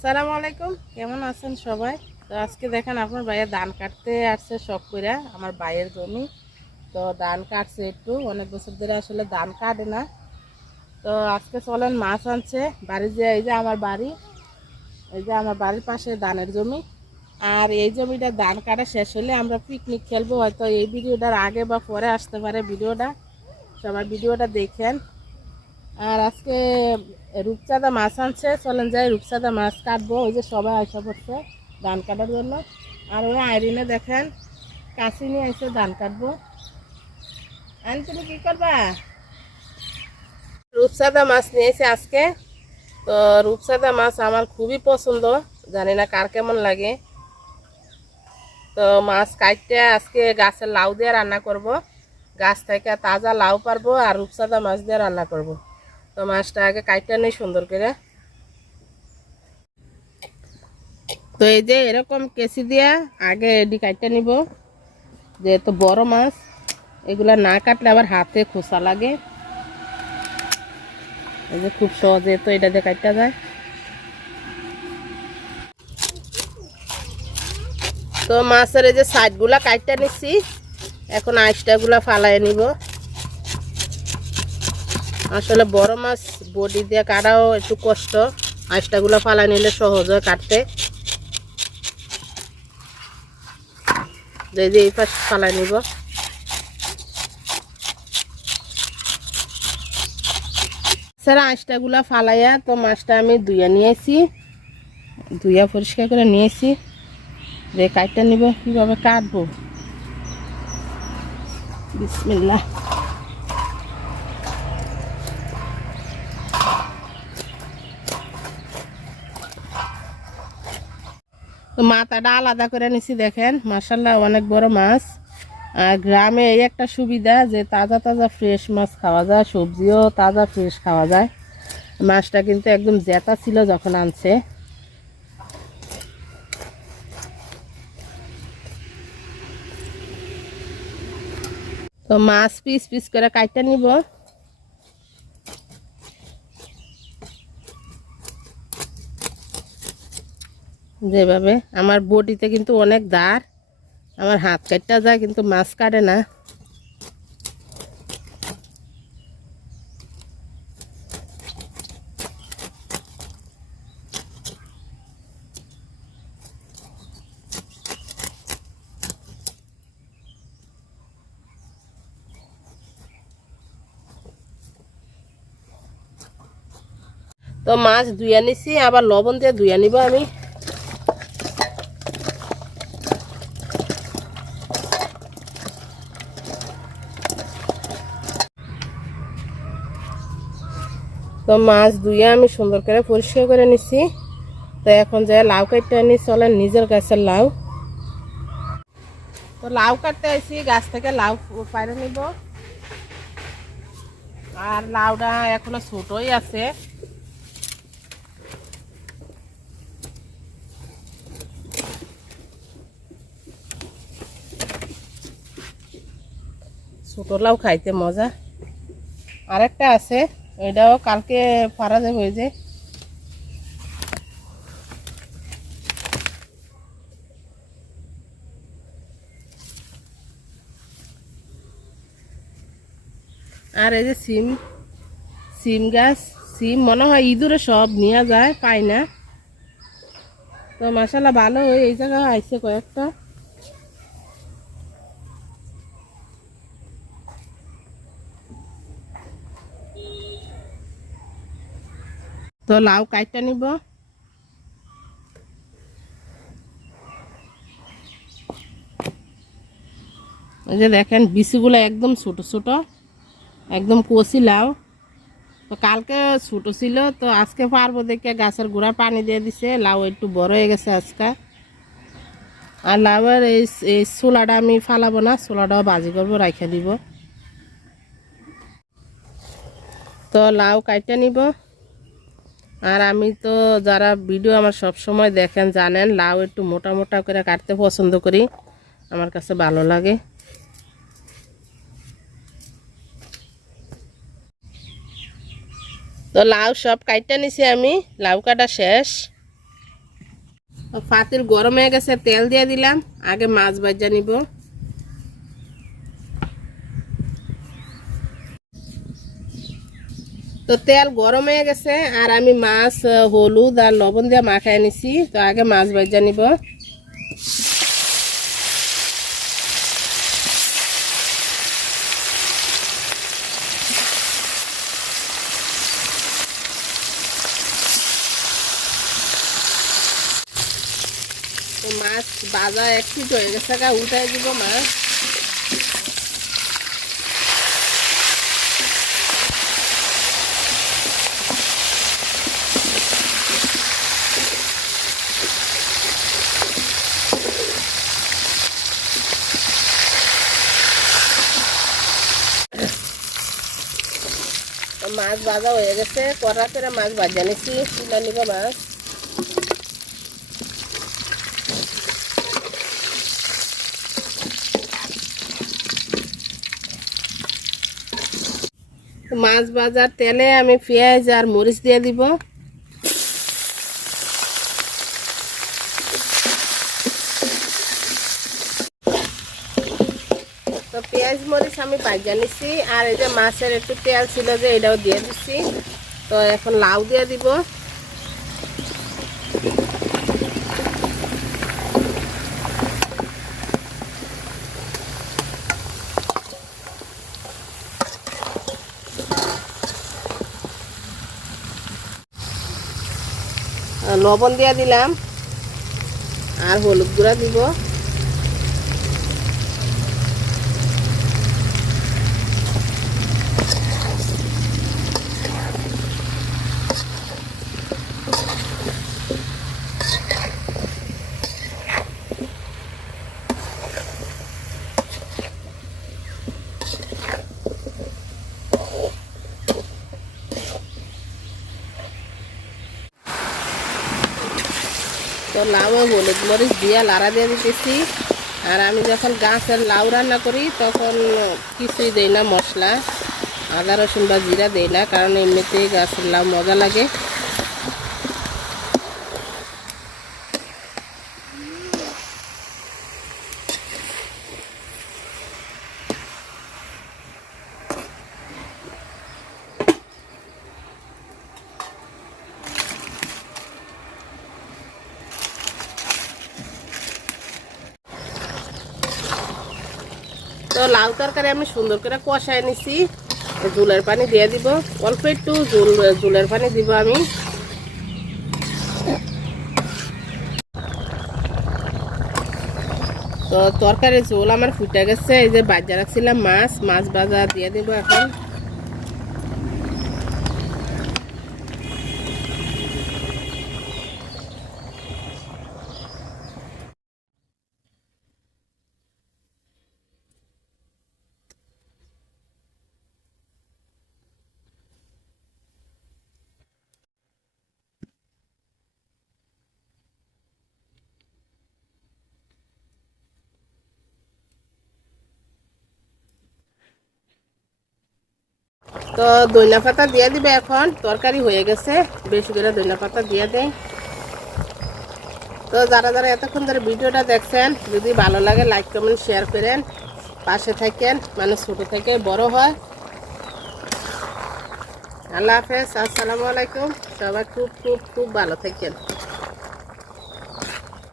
আসসালামু আলাইকুম, কেমন আছেন সবাই? তো আজকে দেখেন আপনার ভাইয়া ধান কাটতে আসছে শখ করে আমার ভাইয়ের জমি। তো ধান কাটছে, একটু অনেক বছর ধরে আসলে ধান কাটে না। তো আজকে চলেন মাছ আনছে বাড়ি, যে এই যে আমার বাড়ি, এই যে আমার বাড়ির পাশে ধানের জমি। আর এই জমিটা ধান কাটা শেষ হলে আমরা পিকনিক খেলবো, হয়তো এই ভিডিওটার আগে বা পরে আসতে পারে ভিডিওটা, সবাই ভিডিওটা দেখেন। আর আজকে রূপচাঁদা মাছ আনছে, চলেন যাই রূপচাঁদা মাছ কাটবো। ওই যে সবাই আসা পড়ছে ধান কাটার জন্য। আর ওই আইরিনে দেখেন কাশি নিয়ে এসে ধান কাটবো। আন তুমি কি করবা? রূপচাঁদা মাছ নিয়েছে আজকে। তো রূপচাঁদা মাছ আমার খুবই পছন্দ, জানি না কার কেমন লাগে। তো মাছ কাটতে আজকে গাছের লাউ দিয়ে রান্না করব, গাছ থেকে তাজা লাউ পারবো আর রূপচাঁদা মাছ দিয়ে রান্না করব। তো মাছটা আগে কাটতে নেই সুন্দর করে। তো এই যে এরকম কেসি দিয়া আগে এডি কাটতে নিব, যেহেতু বড় মাছ এগুলা না কাটলে আবার হাতে খোসা লাগে। এই যে খুব সহজে তো এটা দিয়ে কাটতে যায়। তো মাছের এই যে সাইডগুলা কাটতে নিচ্ছি, এখন আইসটাগুলা ফালাই নিব। আসলে বড় মাছ বডি দিয়ে কাটাও একটু কষ্ট, আইসটাগুলা ফালাই নিলে সহজ হয় কাটতে। এই যে এই পাশ ফালাই নিব। স্যার আঁশটাগুলা ফালাইয়া তো মাছটা আমি ধুইয়া নিয়েছি, ধুইয়া পরিষ্কার করে নিয়েছি। যে কাটটা নিব, কীভাবে কাটবো বিসমিল্লাহ। তো মাথাটা আলাদা করে নিছি, দেখেন মাশাআল্লাহ অনেক বড় মাছ। আর গ্রামে এই একটা সুবিধা যে তাজা তাজা ফ্রেশ মাছ খাওয়া যায়, সবজিও তাজা ফ্রেশ খাওয়া যায়। মাছটা কিন্তু একদম জেতা ছিল যখন আনছে। তো মাছ পিস পিস করে কাটতে নিব। যেভাবে আমার বটিতে কিন্তু অনেক ধার, আমার হাত কাটতে যায় কিন্তু মাছ কাটে না। তো মাছ ধুইয়া নিছি, আবার লবণ দিয়ে ধুইয়া নিব আমি। তো মাছ ধুইয়া আমি সুন্দর করে পরিষ্কার করে নিছি। তো এখন যে লাউ কাটতে আনি, চলেন নিজের গাছের লাউ। তো লাউ কাটতে আসি, গাছ থেকে লাউ পাইরে নিব। আর লাউটা এখনো ছোটই আছে। ছোট লাউ খাইতে মজা। আরেকটা আছে, এটাও কালকে পারা যাবে। ওই যে আর এই যে সিম, সিম গাছ, সিম মনে হয় ইঁদুরে সব নিয়ে যায়, পাই না। তো মাশাআল্লাহ ভালো, এই জায়গায় আইছে কয়েকটা। তো লাউ কাটটা নিব। এই যে দেখেন বিচিগুলো একদম ছোট ছোট, একদম কচি লাউ। তো কালকে ছোট ছিল, তো আজকে পারবো দেখে গাছের গোড়ায় পানি দিয়ে দিছে, লাউ একটু বড় হয়ে গেছে আজকে। আর লাউয়ের এই ছোলাটা আমি ফালাবো না, ছোলাটাও ভাজি করবো, রাইখা দিব। তো লাউ কাটটা নিব। আর আমি তো, যারা ভিডিও আমার সব সময় দেখেন জানেন, লাউ একটু মোটা মোটা করে কাটতে পছন্দ করি, আমার কাছে ভালো লাগে। তো লাউ সব কাটতে নিছি আমি, লাউ কাটা শেষ। পাতিল গরম হয়ে গেছে, তেল দিয়ে দিলাম। আগে মাছ ভাজা নিব। তো তেল গরম হয়ে গেছে আর আমি মাছ হলুদ আর লবণ দিয়ে মাখায় নিছি। তো আগে মাছ ভাজা নিব। তো মাছ ভাজা এক ফিট হয়ে গেছে, উঠাই দিব মাছ। মাছ ভাজা হয়ে গেছে, কড়া করে মাছ ভাজা নিচ্ছি। তুলে নিব মাছ। মাছ ভাজার তেলে আমি পেঁয়াজ আর মরিচ দিয়ে দিব। তো পেঁয়াজ মরিচ আমি ভাজা নিচ্ছি। আর এই যে মাছের একটু তেল ছিল যে এটাও দিয়ে দিচ্ছি। তো এখন লাউ দিয়ে দিব। লবণ দিয়ে দিলাম আর হলুদ গুঁড়া দিব। তো লাউ হলুদ মরিচ দিয়ে লাড়া দিয়ে দিতেছি। আর আমি যখন গাছের লাউ রান্না করি তখন কিছুই দেই না মশলা, আদা রসুন বা জিরা দেই না, কারণ এমনিতেই গাছের লাউ মজা লাগে। তো লাউ তরকারি আমি সুন্দর করে কষায় নিছি। ঝোলের পানি দিয়ে দিব, অল্প একটু ঝোলের পানি দিব আমি। তো তরকারি ঝোল আমার ফুটে গেছে। এই যে ভাজা রাখছিলাম মাছ ভাজা দিয়ে দিব এখন। তো ধনিয়া পাতা দিয়ে দিবে এখন। তরকারি হয়ে গেছে, বেশি করে ধনিয়া পাতা দিয়ে দেয়। তো যারা যারা এতক্ষণ ধরে ভিডিওটা দেখছেন, যদি ভালো লাগে লাইক কমেন্ট শেয়ার করেন, পাশে থাকেন। মানে ছোট থেকে বড় হয়। আল্লাহ হাফেজ, আসসালামু আলাইকুম। সবাই খুব খুব খুব ভালো থাকেন।